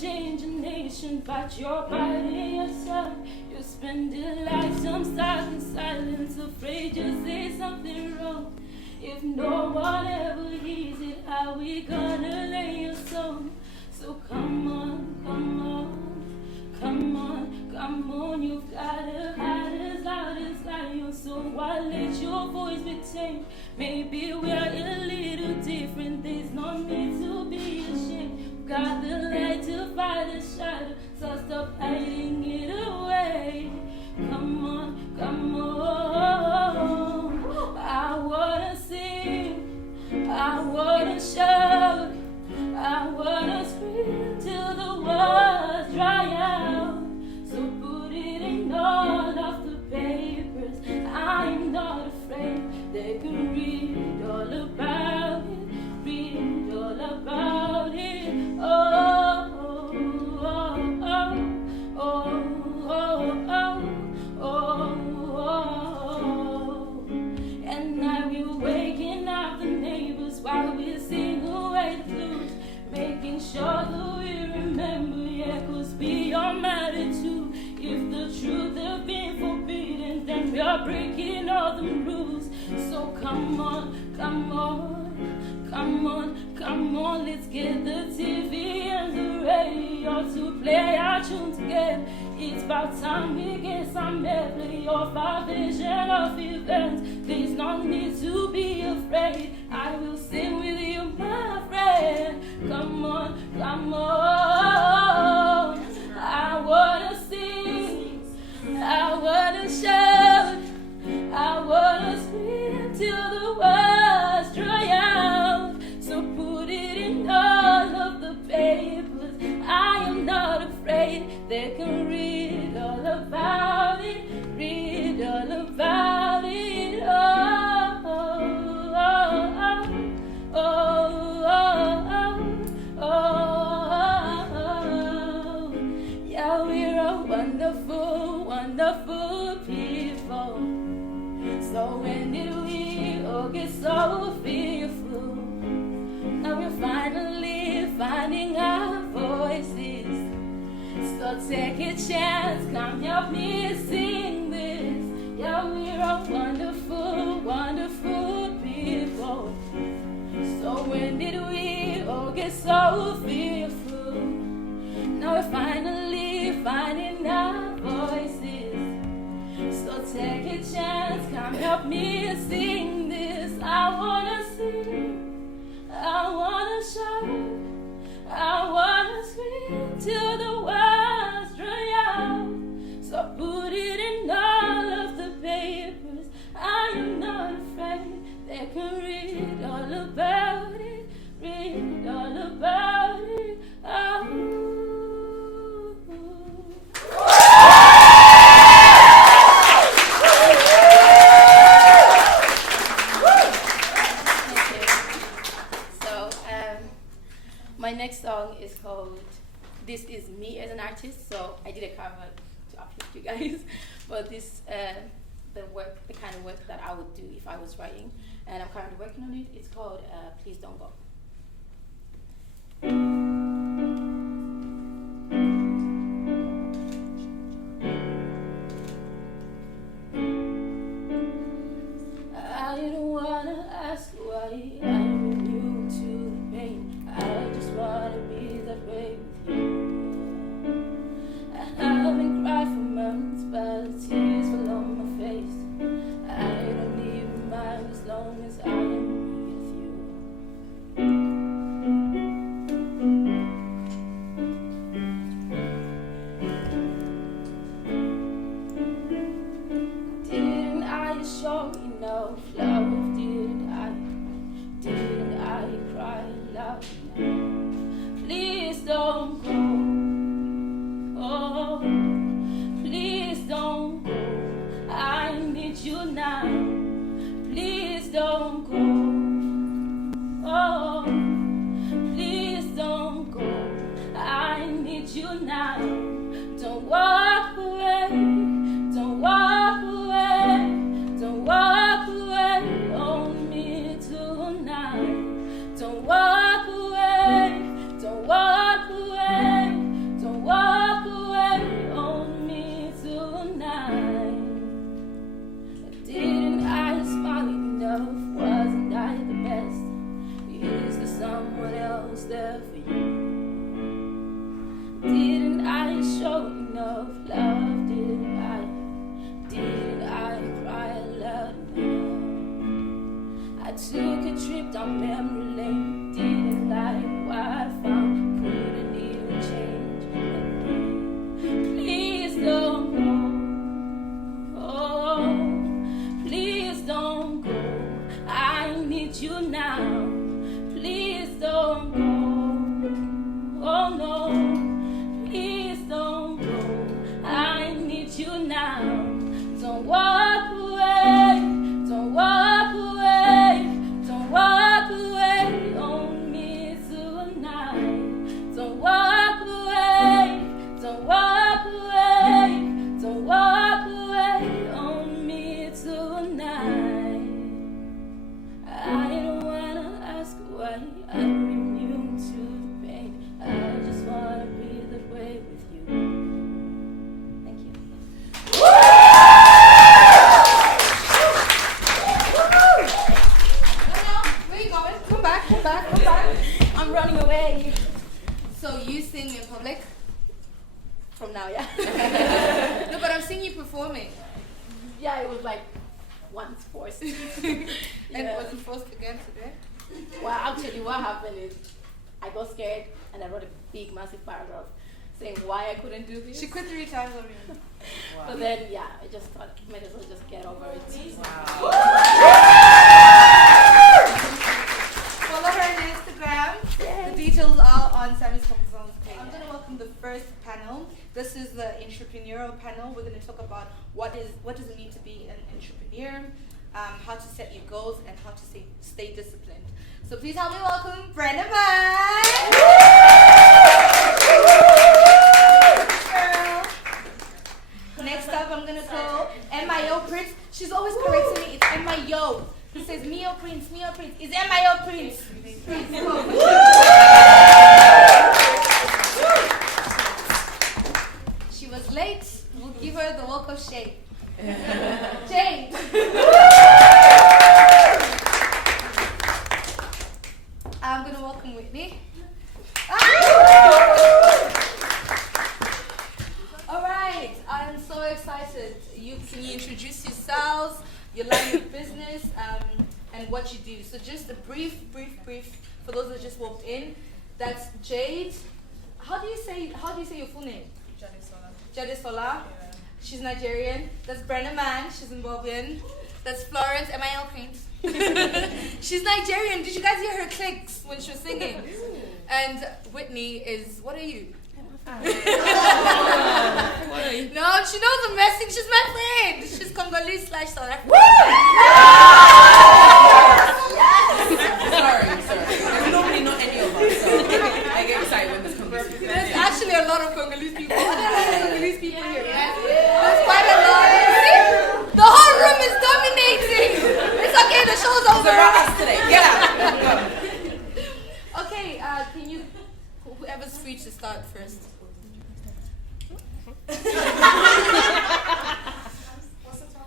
Change a nation, but you're fighting yourself. You spend your lifetime stuck in silence, afraid you say something wrong. If no one ever hears it, how we gonna learn your song? So come on, come on, come on, come on. You've gotta hide as loud as lions, so why let your voice be tamed? Maybe we're a little different, there's no need to be ashamed. Got the light to fight the shadow, so stop hiding it away. Come on, come on. I wanna sing, I wanna shout, I wanna scream till the words dry out. So put it in all of the papers, I'm not afraid. They can read all about it, read all about it. Oh, oh, oh, oh, oh, oh, oh, oh. And now we're waking up the neighbors while we sing away the blues, making sure that we remember, yeah, 'cause we are married too. If the truth has been forbidden, then we are breaking all the rules. So come on, come on. Come on, come on, let's get the TV and the radio to play our tune together. It's about time we get some medley of our vision of events. There's no need to be afraid, I will sing with you, my friend. Come on, come on. I wanna sing, I wanna shout, I wanna scream till the words dry out. So put it in all of the papers, I am not afraid. They can read all about it, read all about it. Oh, oh, oh, oh, oh, oh. Yeah, we're a wonderful, wonderful people. So when did we all get so fearful? Now we're finally finding our voices. So take a chance, come help me sing this. Yeah, we're a wonderful, wonderful people. So when did we all get so fearful? Now we're finally finding our voices. So take a chance, come help me sing this. I wanna sing, I wanna shout, I wanna scream till the words dry out. So put it in all of the papers, I am not afraid. They can read all about it, read all about it. Oh. My next song is called This Is Me as an Artist, so I did a cover to uplift you guys, but this the kind of work that I would do if I was writing, and I'm currently working on it. It's called Please Don't Go. I don't wanna ask why I'm immune to the pain. I just wanna be that way with you. I haven't cried for months, but the tears fall on my face. I don't even mind as long as I am with you. Didn't I show enough love? Didn't I cry loud enough? Please don't go. Oh, please don't go. I need you now. Please don't go. Oh, please don't go. I you now. Don't walk away, don't walk away, don't walk away on me tonight. Don't walk away, don't walk away, don't walk away on me tonight. Didn't I smile enough? Wasn't I the best? Is there someone else there for you? Didn't I show enough love? Didn't I cry loud enough? I took a trip down memory lane. Didn't like what I found. Couldn't even change anything. Please don't go. Oh, please don't go. I need you now. Please don't go. Oh no. Please don't go. I need you now. Don't walk away. Don't walk away. Don't walk away on me tonight. Don't walk away. Don't walk away. Don't walk away on me tonight. I don't wanna ask why I'm immune to the pain. I just wanna be the way with you. Thank you. Where you going? Come back, come back, come back. I'm running away. So you sing in public? From now, yeah. No, but I've seen you performing. Yeah, it was like once forced. And was it forced again today? Well, actually, what happened is I got scared and I wrote a big, massive paragraph saying why I couldn't do this. She quit 3 times already. Wow. So then, yeah, I just thought, might as well just get over it. Wow. Follow her on Instagram. Yes. The details are on Sammy's Comfort Zone's page. I'm going to welcome the first panel. This is the entrepreneurial panel. We're going to talk about what does it mean to be an entrepreneur, how to set your goals, and how to stay disciplined. So please help me welcome Brenda. Girl. Next up, I'm going to call M.I.O. Prince. She's always correcting me. It's M.I.O. He says Mio Prince, Mio Prince. It's M.I.O. Prince. Prince, come. She was late. We'll give her the walk of shame. Jade. I'm going to welcome Whitney. All right. I'm so excited. Can you introduce yourselves, your line of business, and what you do? So just a brief for those that just walked in. That's Jade. How do you say your full name? Jadesola. Yeah. She's Nigerian. That's Brenda Man. She's Zimbabwean. That's Florence. M.I.L. Prince. She's Nigerian. Did you guys hear her clicks when she was singing? And Whitney is. What are you? No, she knows the message. She's my friend. She's Congolese / South African. Sorry. There's normally not any of us, so I get excited when this comes. There's actually a lot of Congolese people. Are there a lot of Congolese people here? There's quite a lot. See? The whole room is dominating. It's okay, the show's over. It's about us today. Yeah. Okay, can you, whoever's free to start first.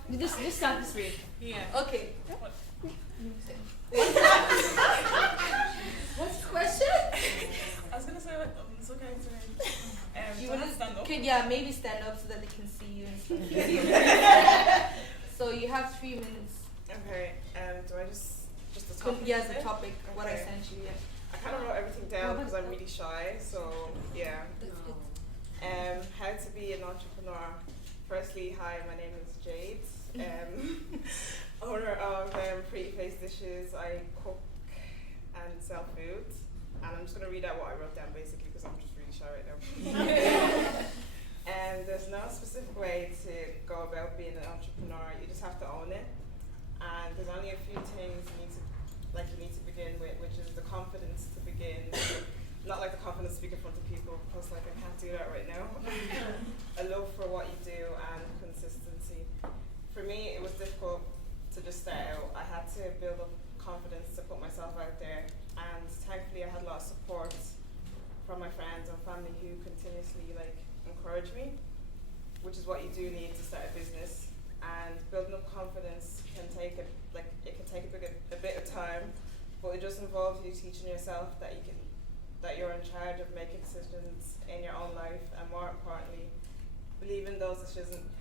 This start is free. Yeah. Okay. What's the question? I was gonna say, it's okay to You do I want to stand up? yeah, maybe stand up so that they can see you and stuff. So you have 3 minutes. Okay, do I just the topic? Yeah, is the it? topic, what I Okay. sent you, yeah. I kind of wrote everything down because I'm really shy, so yeah. How to be an entrepreneur. Firstly, hi, my name is Jade. Owner of Pretty Face Dishes. I cook and sell food. And I'm just going to read out what I wrote down basically because I'm just really shy right now. And there's no specific way to go about being an entrepreneur. You just have to own it. And there's only a few things you need to begin with, which is the confidence to begin, not like the confidence to speak in front of people, because like I can't do that right now. A love for what you do and consistency. For me, it was difficult to just start out. I had to build up confidence to put myself out there, and thankfully I had a lot of support from my friends and family who continuously like encourage me, which is what you do need to start a business. And building up confidence can take a bit of time, but it just involves you teaching yourself that you're in charge of making decisions in your own life, and more importantly, believing those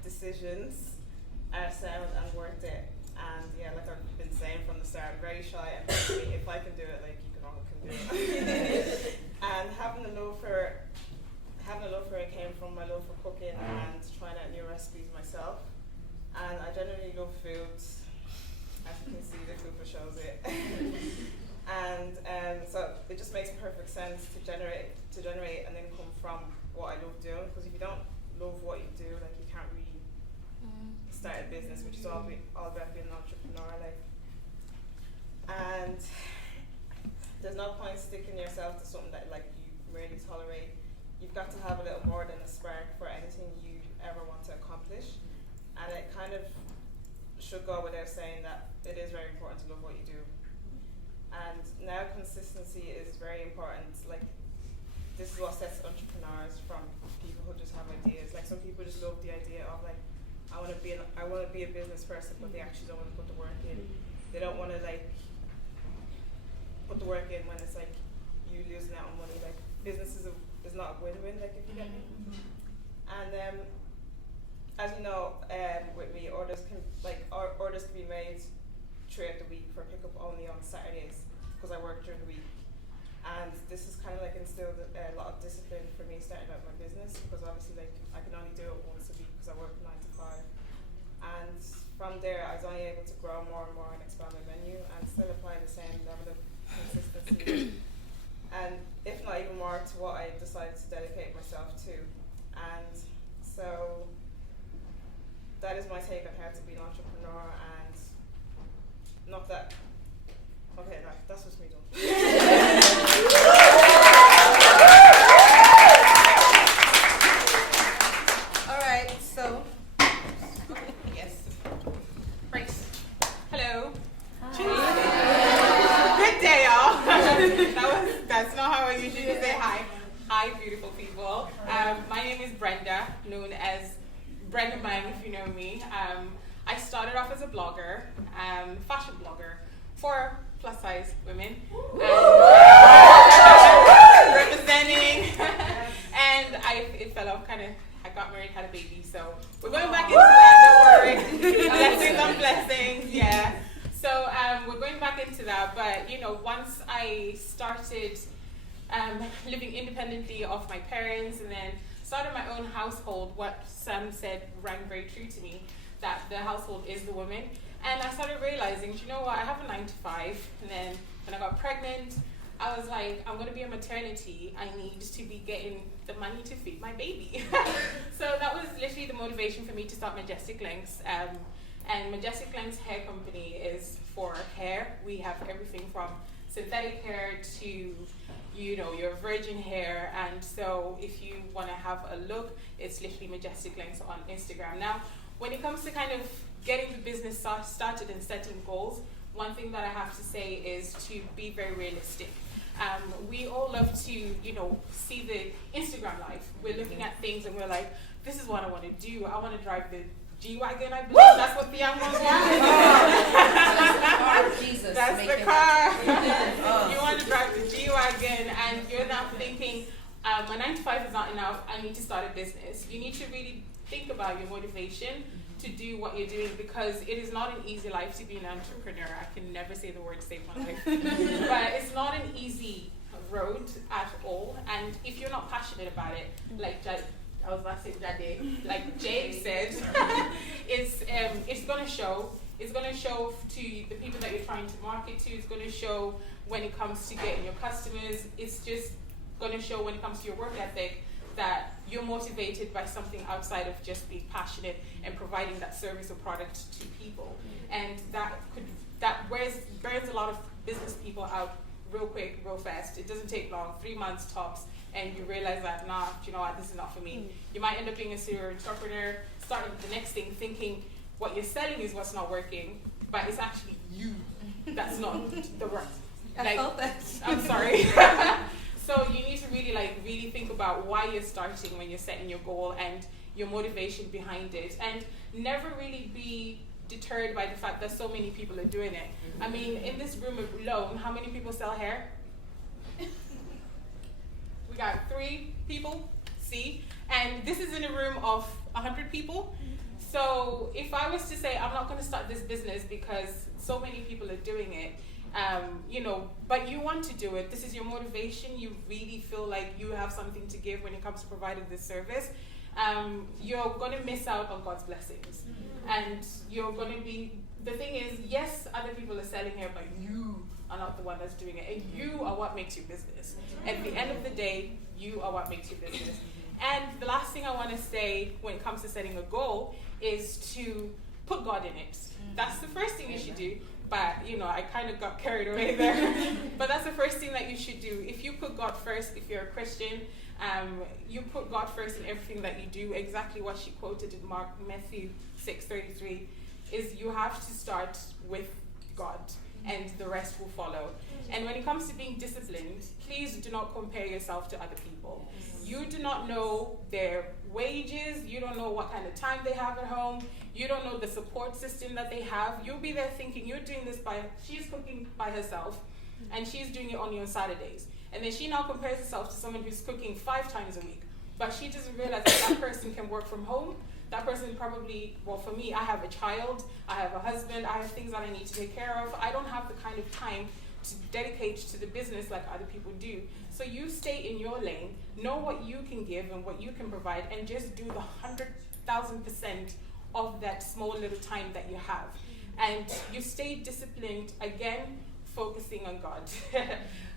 decisions are sound and worth it. And yeah, like I've been saying from the start, I'm very shy, and if I can do it, like you can do it. And having a love for it came from my love for cooking and trying out new recipes myself. And I generally love food. As you can see, the Cooper shows it. And so it just makes perfect sense to generate an income from what I love doing. Because if you don't love what you do, like you can't really start a business, which is all about being an entrepreneur. Like, and there's no point sticking yourself to something that like you really tolerate. You've got to have a little more than a spark for anything you ever want to accomplish. And it kind of should go without saying that it is very important to love what you do. And now consistency is very important. Like, this is what sets entrepreneurs from people who just have ideas. Like, some people just love the idea of like, I want to be a business person, but they actually don't want to put the work in. They don't want to like put the work in when it's like you losing out on money. Like, business is not a win-win. Like, if you get me. And as you know, with me, orders can be made throughout the week for pickup only on Saturdays, because I work during the week. And this is kind of like instilled a lot of discipline for me starting out my business, because obviously like I can only do it once a week because I work 9 to 5. And from there, I was only able to grow more and more and expand my menu and still apply the same level of consistency. And if not even more, to what I decided to dedicate myself to. And so that is my take on how to be an entrepreneur. And not that, okay, that's just me done. All right, so yes, right. Hello. Good day, y'all. That's not how I usually say hi. Hi, beautiful people. My name is Brenda, known as Brenda Mang, if you know me. I started off as a blogger, fashion blogger for plus size women. Representing. And it fell off I got married, had a baby, so we're going back into that, don't worry. Blessings on blessings, yeah. So we're going back into that, but once I started living independently of my parents and then started my own household, what Sam said rang very true to me, that the household is the woman. And I started realizing, you know what, I have a 9 to 5, and then when I got pregnant, I was like, I'm going to be on maternity, I need to be getting the money to feed my baby. So that was literally the motivation for me to start Majestic Lengths. And Majestic Lengths Hair Company is for hair. We have everything from synthetic hair to your virgin hair. And so if you want to have a look, it's literally Majestic Lengths on Instagram. Now, when it comes to kind of getting the business started and setting goals, one thing that I have to say is to be very realistic. We all love to, see the Instagram life. We're looking at things and we're like, this is what I want to do. I want to drive the G-Wagon, I believe. Woo! That's what the young ones want. Jesus, that's the car. You want to drive the G-Wagon, and you're now thinking, my 9 to 5 is not enough, I need to start a business. You need to really think about your motivation to do what you're doing, because it is not an easy life to be an entrepreneur. I can never say the word save my life. But it's not an easy road at all. And if you're not passionate about it, like I was about to say Jade, like Jade said, it's going to show. It's going to show to the people that you're trying to market to. It's going to show when it comes to getting your customers. It's just going to show when it comes to your work ethic that you're motivated by something outside of just being passionate and providing that service or product to people. And that burns a lot of business people out real quick, real fast. It doesn't take long, 3 months tops, and you realize that, nah, you know what, this is not for me. You might end up being a serial entrepreneur, starting the next thing, thinking what you're selling is what's not working, but it's actually you that's not the right. I felt that. I'm sorry. So you need to really think about why you're starting when you're setting your goal and your motivation behind it, and never really be deterred by the fact that so many people are doing it. I mean, in this room alone, how many people sell hair? We got 3 people, see? And this is in a room of 100 people. So if I was to say, I'm not going to start this business because so many people are doing it, but you want to do it, this is your motivation, you really feel like you have something to give when it comes to providing this service, you're going to miss out on God's blessings. And you're going to be, the thing is, yes, other people are selling here, but you are not the one that's doing it. And you are what makes your business. At the end of the day, you are what makes your business. And the last thing I want to say when it comes to setting a goal is to put God in it. That's the first thing you should do. But, I kind of got carried away there. But that's the first thing that you should do. If you put God first, if you're a Christian, you put God first in everything that you do. Exactly what she quoted in Matthew 6:33 is you have to start with God and the rest will follow. And when it comes to being disciplined, please do not compare yourself to other people. You do not know their wages, you don't know what kind of time they have at home, you don't know the support system that they have. You'll be there thinking you're doing this she's cooking by herself and she's doing it only on Saturdays. And then she now compares herself to someone who's cooking 5 times a week. But she doesn't realize that person can work from home. That person probably, for me, I have a child, I have a husband, I have things that I need to take care of. I don't have the kind of time to dedicate to the business like other people do. So you stay in your lane, know what you can give and what you can provide, and just do the 100,000% of that small little time that you have. And you stay disciplined, again, focusing on God.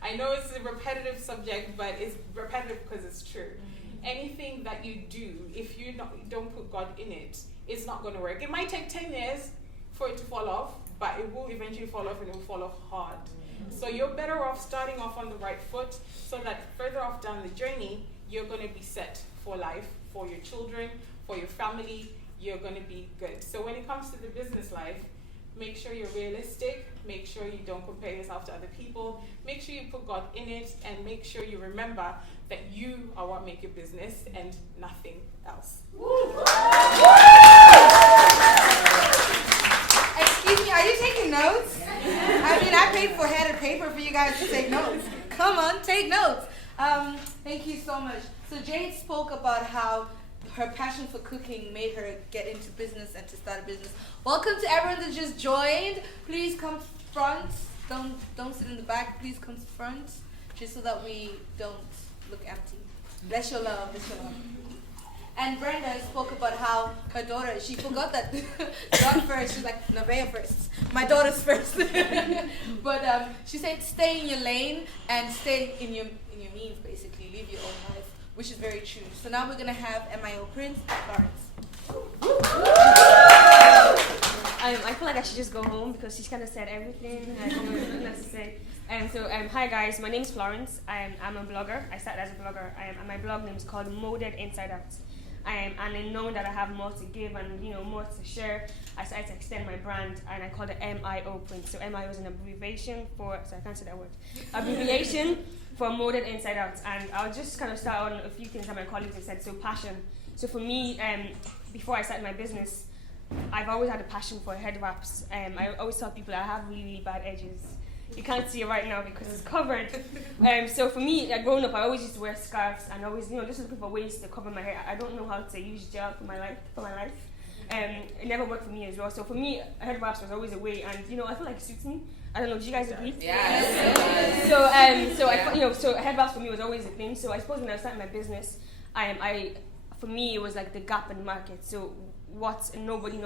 I know it's a repetitive subject, but it's repetitive because it's true. Anything that you do, if you don't put God in it, it's not going to work. It might take 10 years for it to fall off, but it will eventually fall off, and it will fall off hard. So you're better off starting off on the right foot, so that further off down the journey, you're going to be set for life, for your children, for your family. You're going to be good. So when it comes to the business life, make sure you're realistic, make sure you don't compare yourself to other people, make sure you put God in it, and make sure you remember that you are what make your business and nothing else. Excuse me, are you taking notes? I mean, I paid for head of paper for you guys to take notes. Come on, take notes. Thank you so much. So Jade spoke about how her passion for cooking made her get into business and to start a business. Welcome to everyone that just joined. Please come front. Don't sit in the back. Please come front, just so that we don't look empty. Bless your love. Bless your love. And Brenda spoke about how her daughter, she forgot that God first. She's like, Nevaeh first. My daughter's first. But she said, stay in your lane and stay in your means, basically. Live your own life, which is very true. So now we're going to have MIO Prince, Florence. I feel like I should just go home because she's kind of said everything. I don't know what else to say. Hi guys, my name is Florence. I'm a blogger. I started as a blogger. And my blog name is called Molded Inside Out. And in knowing that I have more to give and more to share, I started to extend my brand, and I called it MIO Print. So MIO is an abbreviation for, I can't say that word, abbreviation for Molded Inside Out. And I'll just kind of start on a few things that my colleagues have said. So passion. So for me, before I started my business, I've always had a passion for head wraps. I always tell people I have really, really bad edges. You can't see it right now because it's covered. So for me, growing up, I always used to wear scarves and always, just looking for ways to cover my hair. I don't know how to use gel for my life. It never worked for me as well. So for me, head wraps was always a way, and I feel like it suits me. I don't know. Do you guys agree? Yes. So head wraps for me was always a thing. So I suppose when I started my business, for me it was like the gap in the market. So what's nobody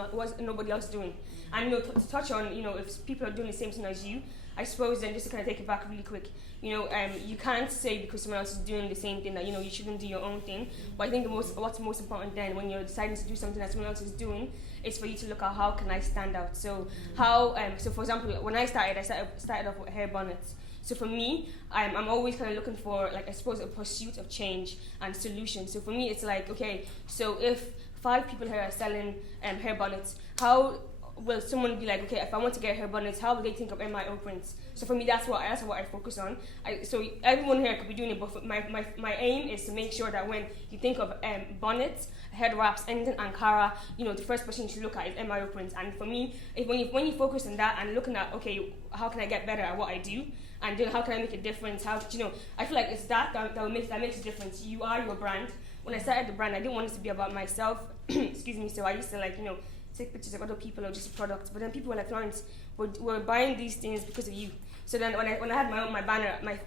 else doing? And to touch on, if people are doing the same thing as you, I suppose then just to kind of take it back really quick, you can't say because someone else is doing the same thing that you shouldn't do your own thing. But I think what's most important then when you're deciding to do something that someone else is doing is for you to look at how can I stand out. So for example, when I started off with hair bonnets. So for me, I'm always kind of looking for, like, I suppose, a pursuit of change and solution. So for me, it's like, okay, so if 5 people here are selling hair bonnets, how will someone be like, okay, if I want to get hair bonnets, how will they think of MIO prints? So for me, that's what I focus on. So everyone here could be doing it, but my aim is to make sure that when you think of bonnets, head wraps, anything Ankara, the first person you should look at is MIO prints. And for me, when you focus on that and looking at, okay, how can I get better at what I do? And then how can I make a difference? I feel like it's that makes a difference. You are your brand. When I started the brand, I didn't want it to be about myself. Excuse me. So I used to take pictures of other people or just products. But then people were like, Florence, we're buying these things because of you. So then when I had my banner, my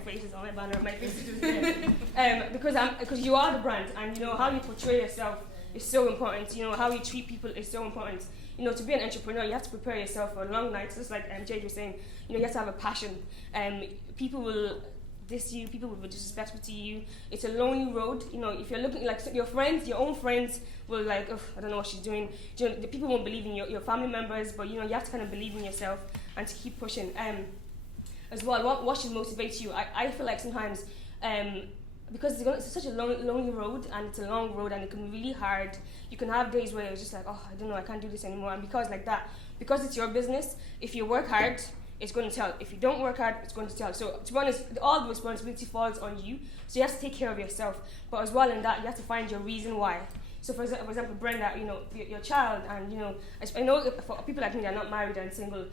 face is on my banner, my face is there. Because you are the brand, and how you portray yourself is so important. How you treat people is so important. To be an entrepreneur, you have to prepare yourself for long nights. Just like Jade was saying, you have to have a passion. People will diss you, people will be disrespectful to you. It's a lonely road. If you're looking like your friends, your own friends will like, oh, I don't know what she's doing. The people won't believe in your family members, but you have to kind of believe in yourself and to keep pushing. As well, what should motivate you? I feel like sometimes because it's such a lonely road, and it's a long road, and it can be really hard. You can have days where it's just like, oh, I don't know, I can't do this anymore. And because it's your business, if you work hard, it's going to tell. If you don't work hard, it's going to tell. So to be honest, all the responsibility falls on you. So you have to take care of yourself. But as well in that, you have to find your reason why. So for example, Brenda, your child, and I know for people like me that are not married and single,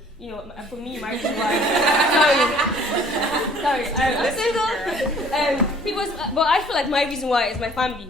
for me, marriage is why. sorry, I'm single. But I feel like my reason why is my family.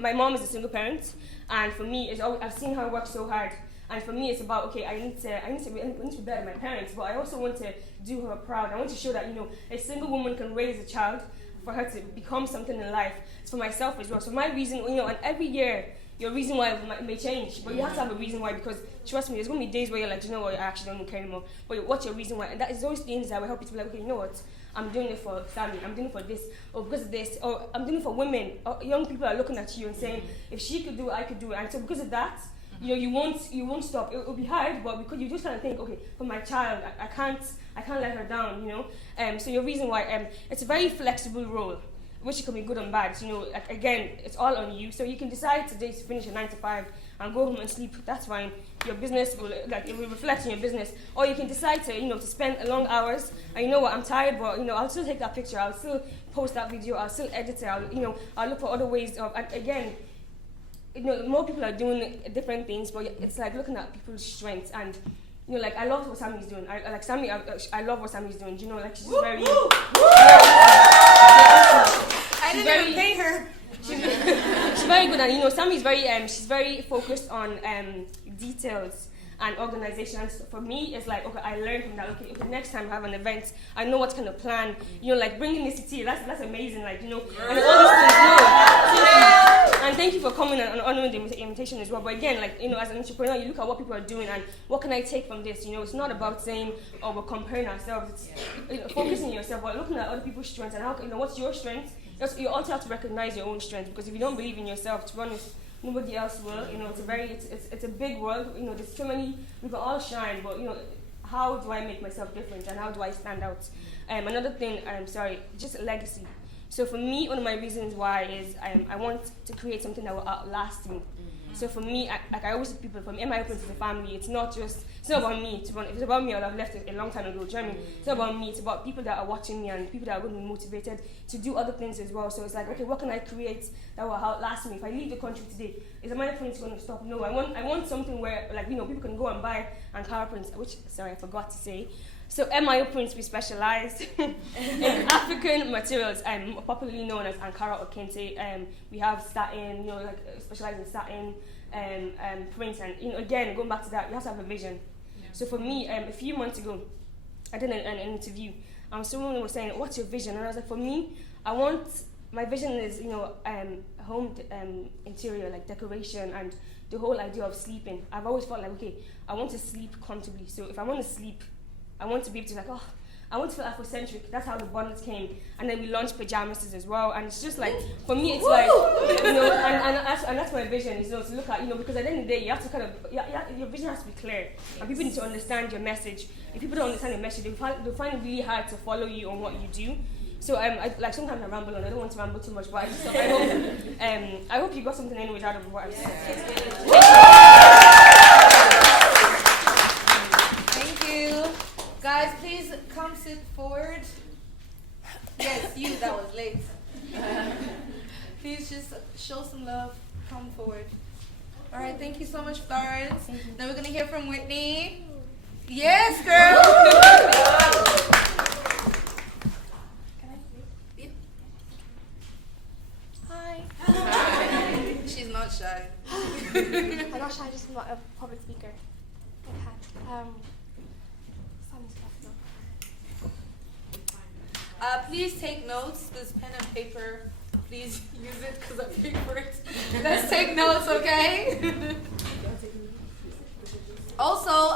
My mom is a single parent, and for me, I've seen her work so hard. And for me, it's about, okay, I need to be better than my parents, but I also want to do her proud. I want to show that, a single woman can raise a child for her to become something in life. It's for myself as well. So my reason, and every year, your reason why may change, but you have to have a reason why, because trust me, there's going to be days where you're like, what, I actually don't care anymore. But what's your reason why? And that is those things that will help you to be like, okay, you know what? I'm doing it for family, I'm doing it for this, or because of this, or I'm doing it for women. Or young people are looking at you and saying, if she could do it, I could do it. And so because of that, you won't stop. It'll be hard, but because you just kind of think, okay, for my child, I can't let her down, So your reason why, it's a very flexible role, which can be good and bad. Again, it's all on you. So you can decide today to finish at 9 to 5 and go home and sleep. That's fine. Your business will it will reflect in your business. Or you can decide to to spend long hours. And you know what? I'm tired, but I'll still take that picture. I'll still post that video. I'll still edit it. I'll look for other ways of. And again, more people are doing different things, but it's like looking at people's strengths. And I love what Sammy's doing. I love what Sammy's doing. She's very. I didn't even pay her. She's very good, and Sammy's very. She's very focused on details and organization. And for me, it's like, okay, I learned from that. Okay, next time I have an event, I know what kind of plan. Like bringing Nissy Tee, that's amazing. And all these things. And thank you for coming and honoring the invitation as well. But again, as an entrepreneur, you look at what people are doing and what can I take from this. It's not about saying, oh, we're comparing ourselves. It's focusing on yourself, but looking at other people's strengths and how what's your strength. You also have to recognize your own strength, because if you don't believe in yourself, to be honest, nobody else will. It's a big world. There's so many. We can all shine, but how do I make myself different and how do I stand out? Another thing, just legacy. So for me, one of my reasons why is I want to create something that will outlast me. So for me, I always tell people, from MIO Prince to the family, it's not about me. If it's about me, I would have left it a long time ago. Do you know what I mean? It's not about me. It's about people that are watching me and people that are going to be motivated to do other things as well. So it's like, okay, what can I create that will outlast me? If I leave the country today, is MIO Prince going to stop? No, I want something where people can go and buy Ankara prints, which I forgot to say. So MIO Prints, we specialize in African materials, popularly known as Ankara or Kente. We have satin, specialize in satin prints, and again, going back to that, you have to have a vision. Yeah. So for me, a few months ago, I did an interview. Someone was saying, "What's your vision?" And I was like, "For me, my vision is home interior, like decoration, and the whole idea of sleeping. I've always felt like, okay, I want to sleep comfortably. So if I want to sleep, I want to be able to I want to feel Afrocentric. That's how the bonnets came. And then we launched pajamas as well. And it's just like, for me, it's like, you know, and that's my vision, is, you know, to look at, you know, because at the end of the day, you have to kind of, your vision has to be clear. And people need to understand your message. If people don't understand your message, they'll find it really hard to follow you on what you do. So like sometimes I ramble on. I don't want to ramble too much, but I hope you got something anyways out of what I'm saying. Thank you. Guys, please come sit forward. Yes, you, that was late. Please just show some love. Come forward. All right, thank you so much, Florence. Then we're going to hear from Whitney. Yes, girl. Hi. She's not shy. I'm not shy, just not a public speaker. Okay. Simon's class, no. Please take notes. There's pen and paper. Please use it because I paid for it. Let's take notes, okay? Also,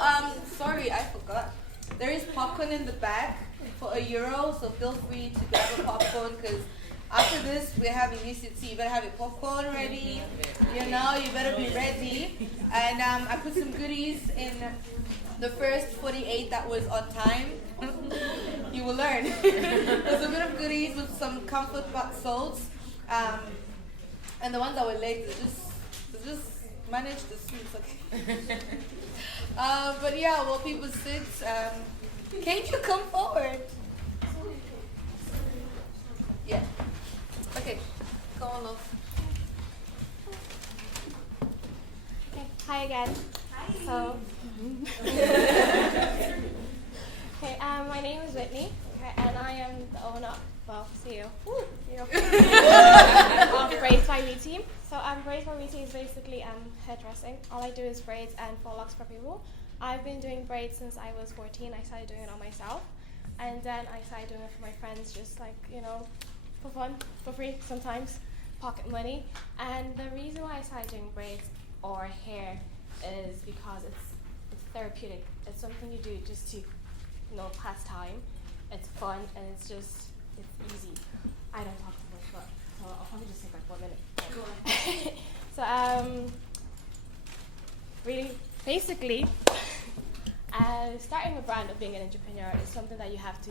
sorry, I forgot. There is popcorn in the back for €1, so feel free to grab a popcorn because after this, we're having Nissy Tee. You better have your popcorn ready. You know, you better be ready. And I put some goodies in the first 48 that was on time. You will learn. There's a bit of goodies with some comfort bath salts. And the ones that were late, they just manage the sweets, okay? But yeah, while people sit, can you come forward? Yeah. Okay, go on, love. Okay, hi again. Hi. So, okay, my name is Whitney, okay, and I am the owner, CEO, of Braids by Me Team. So, Braids by Me Team is basically hairdressing. All I do is braids and faux locks for people. I've been doing braids since I was 14. I started doing it on myself, and then I started doing it for my friends, just like, you know, for fun, for free, sometimes, pocket money. And the reason why I started doing braids or hair is because it's therapeutic. It's something you do just to, you know, pass time. It's fun and it's easy. I don't talk too much, but so I'll probably just take like 1 minute. Go on. So really, basically, starting a brand or being an entrepreneur is something that you have to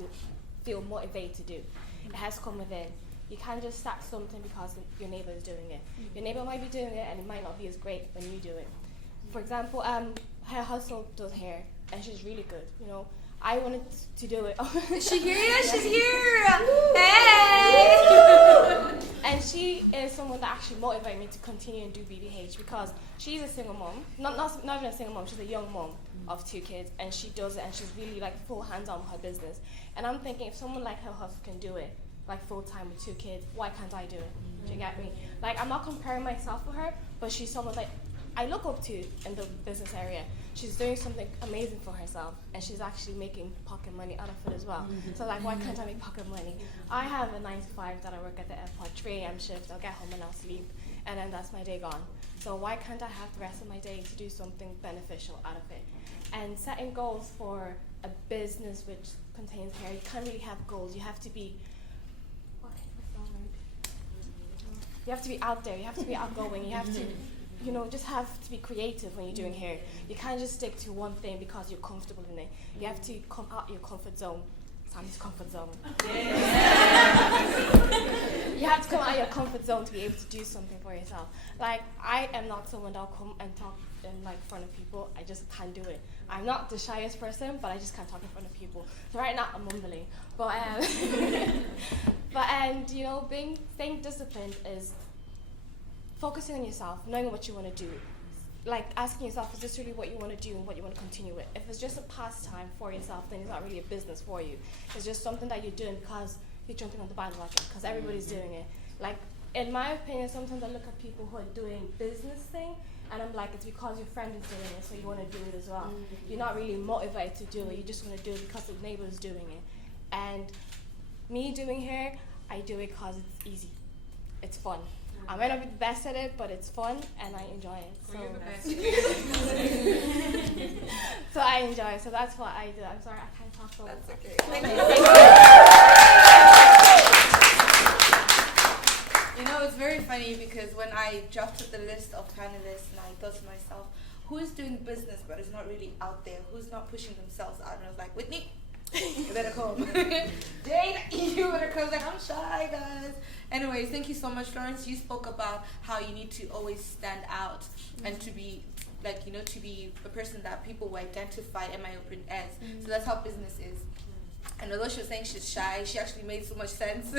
feel motivated to do. It has to come within. You can't just start something because your neighbor is doing it. Your neighbor might be doing it and it might not be as great when you do it. For example, her hustle does hair and she's really good, you know. I wanted to do it. Is she here? Yeah, she's here. Hey! And she is someone that actually motivated me to continue and do BBH because she's a single mom. Not even a single mom, she's a young mom of 2 kids, and she does it and she's really like full hands on with her business. And I'm thinking if someone like her husband can do it like full time with 2 kids, why can't I do it? Do you get me? Like, I'm not comparing myself with her, but she's someone like I look up to in the business area. She's doing something amazing for herself, and she's actually making pocket money out of it as well. So like, why can't I make pocket money? I have a 9 to 5 that I work at the airport, 3 a.m. shift. I'll get home and I'll sleep, and then that's my day gone. So why can't I have the rest of my day to do something beneficial out of it? And setting goals for a business which contains hair, you can't really have goals. You have to be out there. You have to be outgoing. You have to, you know, just have to be creative when you're doing hair. You can't just stick to one thing because you're comfortable in it. You have to come out your comfort zone. Sammy's comfort zone. You have to come out of your comfort zone to be able to do something for yourself. Like, I am not someone that'll come and talk in like front of people. I just can't do it. I'm not the shyest person, but I just can't talk in front of people. So right now I'm mumbling. But you know, staying disciplined is focusing on yourself, knowing what you want to do. Like asking yourself, is this really what you want to do and what you want to continue with? If it's just a pastime for yourself, then it's not really a business for you. It's just something that you're doing because you're jumping on the bandwagon, because everybody's doing it. Like, in my opinion, sometimes I look at people who are doing business thing, and I'm like, it's because your friend is doing it, so you want to do it as well. You're not really motivated to do it, you just want to do it because the neighbor is doing it. And me doing hair, I do it because it's easy. It's fun. I might not be the best at it, but it's fun and I enjoy it. So, so I enjoy it. So that's what I do. I'm sorry, I can't talk so much. That's okay. You know, it's very funny because when I drafted the list of panelists and I thought to myself, who is doing business but is not really out there? Who's not pushing themselves out? And I was like, Whitney, you better come. Jade, you better come. I was like, I'm shy, guys. Anyways, thank you so much, Florence. You spoke about how you need to always stand out and to be, like, you know, to be a person that people will identify MIOPRIN as. So that's how business is. And although she was saying she's shy, she actually made so much sense.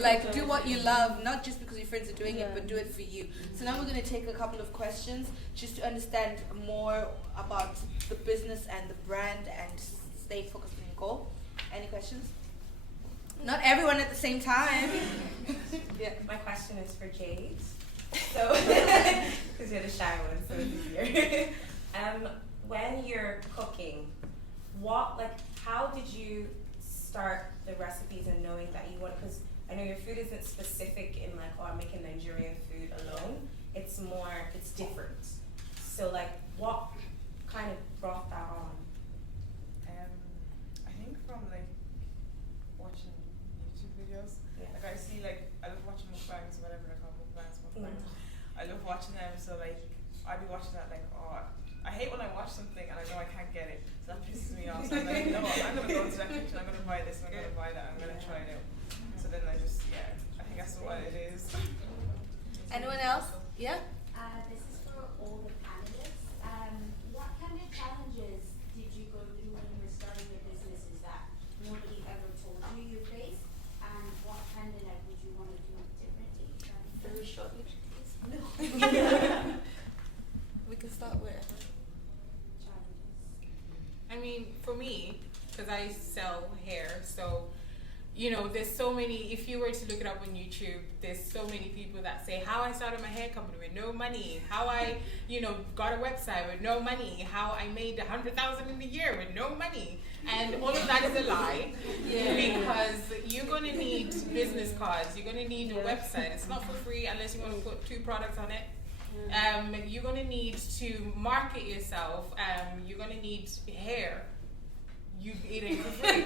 Like, do what you love, not just because your friends are doing it, but do it for you. So now we're going to take a couple of questions just to understand more about the business and the brand and stay focused on your goal. Any questions? Not everyone at the same time. Yeah. My question is for Jade. So, because you're the shy one, so it's easier. When you're cooking, how did you start the recipes and knowing that you want? Because I know your food isn't specific in like, oh, I'm making Nigerian food alone. It's different. So like, what kind of brought that on? I think from like watching YouTube videos. Yeah. Like I see I love watching mukbangs, whatever they call mukbangs. I love watching them, so like I'd be watching that like, oh, I hate when I watch something and I know I can't get it. So that pisses me off. So I'm like, no, I'm gonna go into that kitchen, I'm gonna buy this, I'm gonna buy that, I'm gonna try it out. So then I just I think that's what it is. Anyone else? Yeah? This is for all the panelists. What kind of challenges did you go through when you were starting your businesses that nobody ever told you faced? And what kind of would you want to do differently? Very shortly, please. No. We can start with Challenges. I mean, for me, because I sell hair, so you know, there's so many. If you were to look it up on YouTube, there's so many people that say how I started my hair company with no money, how I, got a website with no money, how I made 100,000 in a year with no money, and all of that is a lie. Because you're gonna need business cards, you're gonna need a website. It's not for free unless you want to put 2 products on it. You're going to need to market yourself. You're going to need hair. It ain't for free.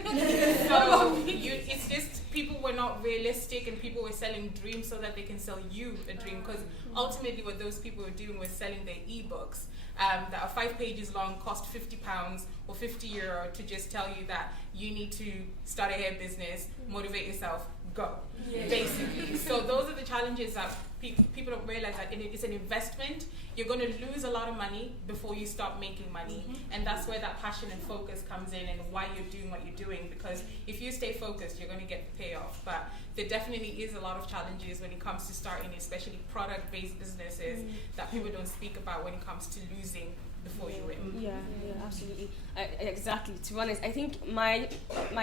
So it's just people were not realistic and people were selling dreams so that they can sell you a dream. Because ultimately what those people were doing was selling their ebooks that are 5 pages long, cost £50 or €50 to just tell you that you need to start a hair business, motivate yourself, go, basically. So those are the challenges that people don't realize, that it's an investment. You're going to lose a lot of money before you start making money. And that's where that passion and focus comes in and why you're doing what you're doing. Because if you stay focused, you're going to get the payoff. But there definitely is a lot of challenges when it comes to starting, especially product-based businesses that people don't speak about when it comes to losing before you win. Yeah, absolutely. Exactly. To be honest, I think my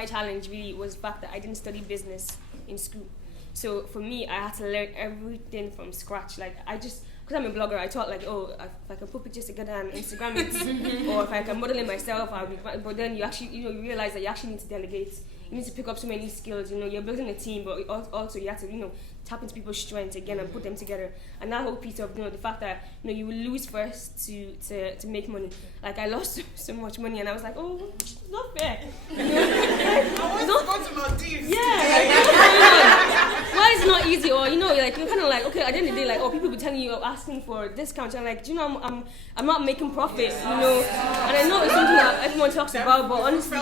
challenge really was the fact that I didn't study business in school. So for me, I had to learn everything from scratch. Like because I'm a blogger, I thought if I can put pictures together and Instagram it, or if I can model it myself, I'll be fine. But then you actually, you realize that you actually need to delegate. You need to pick up so many skills. You're building a team, but also you have to, tap into people's strengths again and put them together. And that whole piece of, the fact that, you will lose first to make money. Like I lost so much money, and I was like, oh, it's not fair. I want to go to Maldives. Why is it not easy? Or you're kind of like, okay, at the end of the day, people be telling you, asking for discounts, and I'm not making profit, And I know it's something that everyone talks about, but honestly,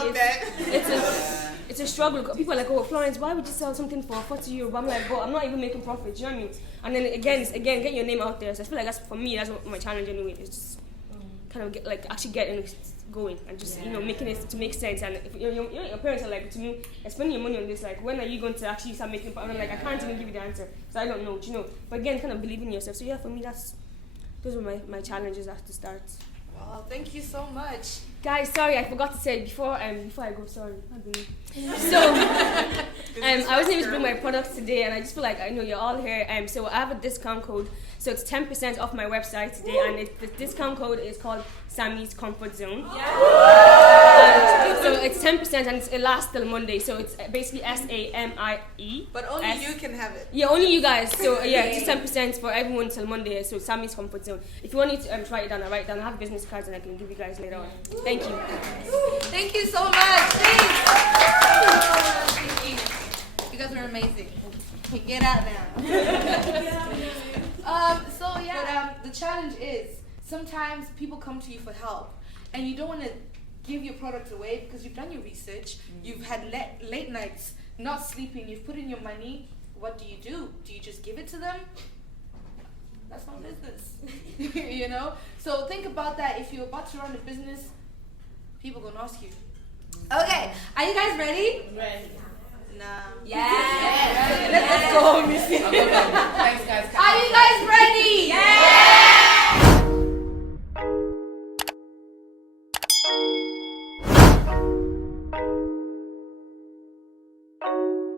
it's a struggle. People are like, oh, Florence, why would you sell something for €40? But I'm like, but I'm not even making profit. Do you know what I mean? And then again, get your name out there. So I feel like that's what my challenge anyway. Is just kind of actually getting going and just making it to make sense. And if your parents are like, to me, spending your money on this, when are you going to actually start making profit? I'm like, I can't even give you the answer, so I don't know. Do you know? But again, kind of believing in yourself. So yeah, for me, those were my challenges at the start. Wow, thank you so much. Guys, sorry, I forgot to say before I go, sorry. So, I wasn't able to bring my products today, and I just feel like I know you're all here. So I have a discount code, so it's 10% off my website today, and the discount code is called Sammy's Comfort Zone. So it's 10% and it lasts till Monday. So it's basically SAMIE. But only you can have it. Yeah, only you guys. So yeah, it's 10% for everyone till Monday. So Sammy's comfort zone. If you want me to write it down, I'll write it down. I have business cards and I can give you guys later on. Thank you. Thank you so much. Thanks. Thank you. You guys are amazing. Get out now. But the challenge is sometimes people come to you for help, and you don't want to give your product away because you've done your research. You've had late nights, not sleeping. You've put in your money. What do? Do you just give it to them? That's not business, you know. So think about that. If you're about to run a business, people gonna ask you. Okay, are you guys ready? Ready. Nah. Yes. Let's go, Nissy. Thanks, guys. Are you guys